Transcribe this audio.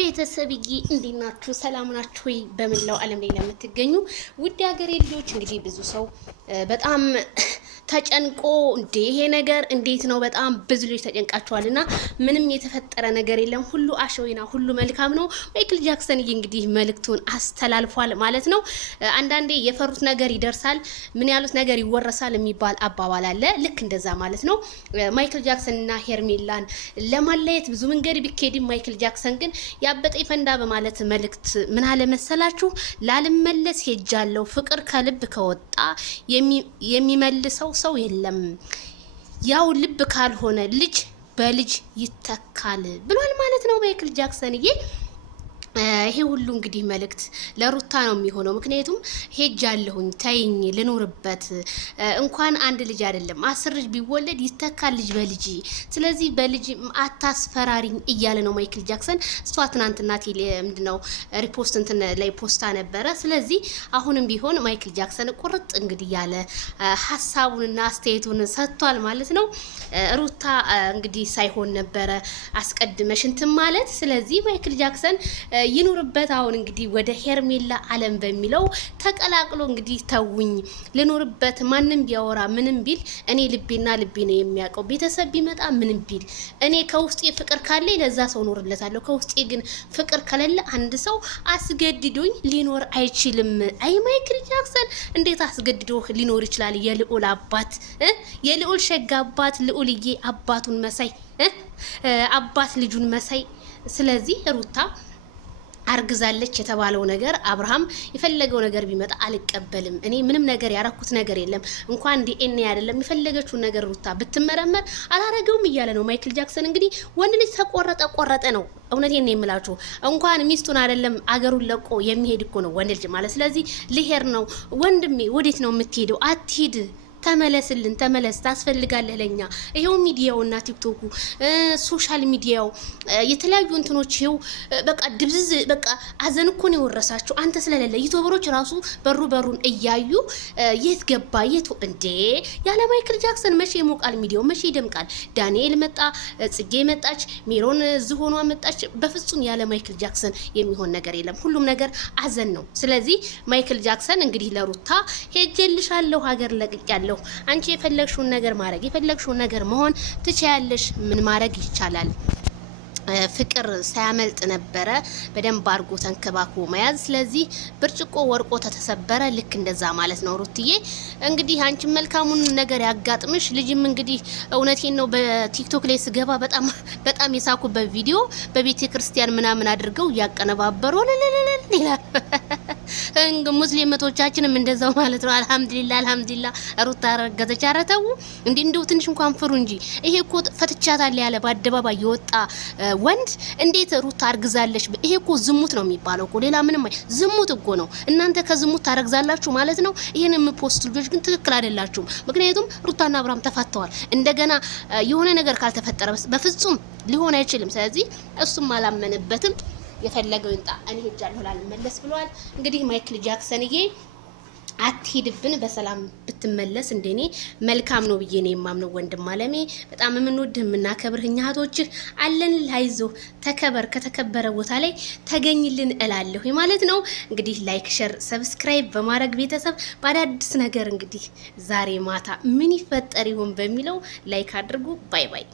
ቤተሰብዬ እንዴት ናችሁ? ሰላም ናችሁ ወይ? በመላው ዓለም ላይ ለምትገኙ ውድ ሀገሬ ልጆች እንግዲህ ብዙ ሰው በጣም ተጨንቆ እንዴ ይሄ ነገር እንዴት ነው? በጣም ብዙ ልጆች ተጨንቃቸዋልና ምንም የተፈጠረ ነገር የለም፣ ሁሉ አሸወይና ሁሉ መልካም ነው። ማይክል ጃክሰን እንግዲህ መልእክቱን አስተላልፏል ማለት ነው። አንዳንዴ የፈሩት ነገር ይደርሳል፣ ምን ያሉት ነገር ይወረሳል የሚባል አባባል አለ። ልክ እንደዛ ማለት ነው። ማይክል ጃክሰን እና ሄርሜላን ለማለየት ብዙ መንገድ ቢኬድም ማይክል ጃክሰን ግን ያበጠ ይፈንዳ በማለት መልእክት ምን አለ መሰላችሁ? ላልመለስ ሄጃለሁ፣ ፍቅር ከልብ ከወጣ የሚመልሰው ሰው የለም፣ ያው ልብ ካልሆነ ልጅ በልጅ ይተካል ብሏል ማለት ነው ማይክል ጃክሰንዬ። ይሄ ሁሉ እንግዲህ መልእክት ለሩታ ነው የሚሆነው። ምክንያቱም ሄጃለሁኝ ተይኝ ልኖርበት፣ እንኳን አንድ ልጅ አይደለም 10 ልጅ ቢወለድ ይተካል ልጅ በልጅ፣ ስለዚህ በልጅ አታስፈራሪኝ እያለ ነው ማይክል ጃክሰን። እሷ ትናንትና ምንድነው ሪፖስት እንትን ላይ ፖስታ ነበረ። ስለዚህ አሁንም ቢሆን ማይክል ጃክሰን ቁርጥ እንግዲህ ያለ ሀሳቡንና አስተያየቱን ሰጥቷል ማለት ነው። ሩታ እንግዲህ ሳይሆን ነበረ አስቀድመሽ እንትን ማለት። ስለዚህ ማይክል ጃክሰን ይኑርበት። አሁን እንግዲህ ወደ ሄርሜላ ዓለም በሚለው ተቀላቅሎ እንግዲህ ተውኝ ልኑርበት፣ ማንም ቢያወራ ምንም ቢል እኔ ልቤና ልቤ ነው የሚያውቀው፣ ቤተሰብ ቢመጣ ምንም ቢል እኔ ከውስጤ ፍቅር ካለ ለዛ ሰው ኖርለታለሁ፣ ከውስጤ ግን ፍቅር ከሌለ አንድ ሰው አስገድዶኝ ሊኖር አይችልም። አይ ማይክል ጃክሰን እንዴት አስገድዶ ሊኖር ይችላል? የልዑል አባት የልዑል ሸጋ አባት ልዑልዬ አባቱን መሳይ አባት ልጁን መሳይ። ስለዚህ ሩታ አርግዛለች የተባለው ነገር አብርሃም የፈለገው ነገር ቢመጣ አልቀበልም፣ እኔ ምንም ነገር ያረኩት ነገር የለም፣ እንኳን ዲኤንኤ አይደለም የፈለገችውን ነገር ሩታ ብትመረመር አላረገውም እያለ ነው ማይክል ጃክሰን። እንግዲህ ወንድ ልጅ ተቆረጠ ቆረጠ ነው። እውነቴን ነው የምላችሁ፣ እንኳን ሚስቱን አይደለም አገሩን ለቆ የሚሄድ እኮ ነው ወንድ ልጅ ማለት። ስለዚህ ልሄድ ነው ወንድሜ፣ ወዴት ነው የምትሄደው? አትሂድ፣ ተመለስልን፣ ተመለስ፣ ታስፈልጋለህ ለኛ። ይሄው ሚዲያውና ቲክቶኩ ሶሻል ሚዲያው የተለያዩ እንትኖች ይሄው በቃ ድብዝዝ በቃ አዘን እኮ ነው የወረሳቸው። አንተ ስለሌለ ዩቲዩበሮች ራሱ በሩን እያዩ የት ገባ የት እንዴ? ያለ ማይክል ጃክሰን መቼ ይሞቃል ሚዲያው? መቼ ይደምቃል? ዳንኤል መጣ፣ ጽጌ መጣች፣ ሜሮን ዝሆኗ መጣች። በፍጹም ያለ ማይክል ጃክሰን የሚሆን ነገር የለም። ሁሉም ነገር አዘን ነው። ስለዚህ ማይክል ጃክሰን እንግዲህ ለሩታ ሄጄልሻለሁ፣ ሀገር ለቅቄያለሁ፣ አንቺ የፈለግሽውን ነገር ማድረግ የፈለግሽውን ነገር መሆን ትችያለሽ። ምን ማድረግ ይቻላል? ፍቅር ሳያመልጥ ነበረ በደንብ አድርጎ ተንከባክቦ መያዝ። ስለዚህ ብርጭቆ ወርቆ ተተሰበረ፣ ልክ እንደዛ ማለት ነው። ሩትዬ እንግዲህ አንቺ መልካሙን ነገር ያጋጥምሽ። ልጅም እንግዲህ እውነቴን ነው በቲክቶክ ላይ ስገባ በጣም የሳኩበት ቪዲዮ በቤተ ክርስቲያን ምናምን አድርገው እያቀነባበሩ ይላል። ሙስሊሞቻችንም እንደዛው ማለት ነው። አልহামዱሊላህ ሩታ ረገዘች። አረተው እንደው ትንሽ እንኳን ፍሩ እንጂ ይሄ እኮ ፈትቻታለሁ ያለ በአደባባይ የወጣ ወንድ እንዴት ሩታ አርግዛለች? ይሄ እኮ ዝሙት ነው የሚባለው እኮ፣ ሌላ ምንም ዝሙት እኮ ነው። እናንተ ከዝሙት ታረግዛላችሁ ማለት ነው። ይሄን የምፖስት ልጆች ግን ትክክል አይደላችሁም። ምክንያቱም ሩታና አብርሃም ተፋተዋል። እንደገና የሆነ ነገር ካልተፈጠረ በፍጹም ሊሆን አይችልም። ስለዚህ እሱም አላመነበትም። የፈለገው ይንጣ፣ እኔ ሄጃለሁ ላልመለስ ብሏል። እንግዲህ ማይክል ጃክሰንዬ አትሂድብን፣ በሰላም ብትመለስ እንደኔ መልካም ነው ብዬ ነው የማምነው። ወንድም አለሜ በጣም የምንወድህ የምናከብርህ እኛ እህቶችህ አለን። ላይዞ ተከበር፣ ከተከበረ ቦታ ላይ ተገኝልን እላለሁ ማለት ነው። እንግዲህ ላይክ፣ ሼር፣ ሰብስክራይብ በማድረግ ቤተሰብ በአዳዲስ ነገር እንግዲህ ዛሬ ማታ ምን ይፈጠር ይሆን በሚለው ላይክ አድርጉ። ባይ ባይ።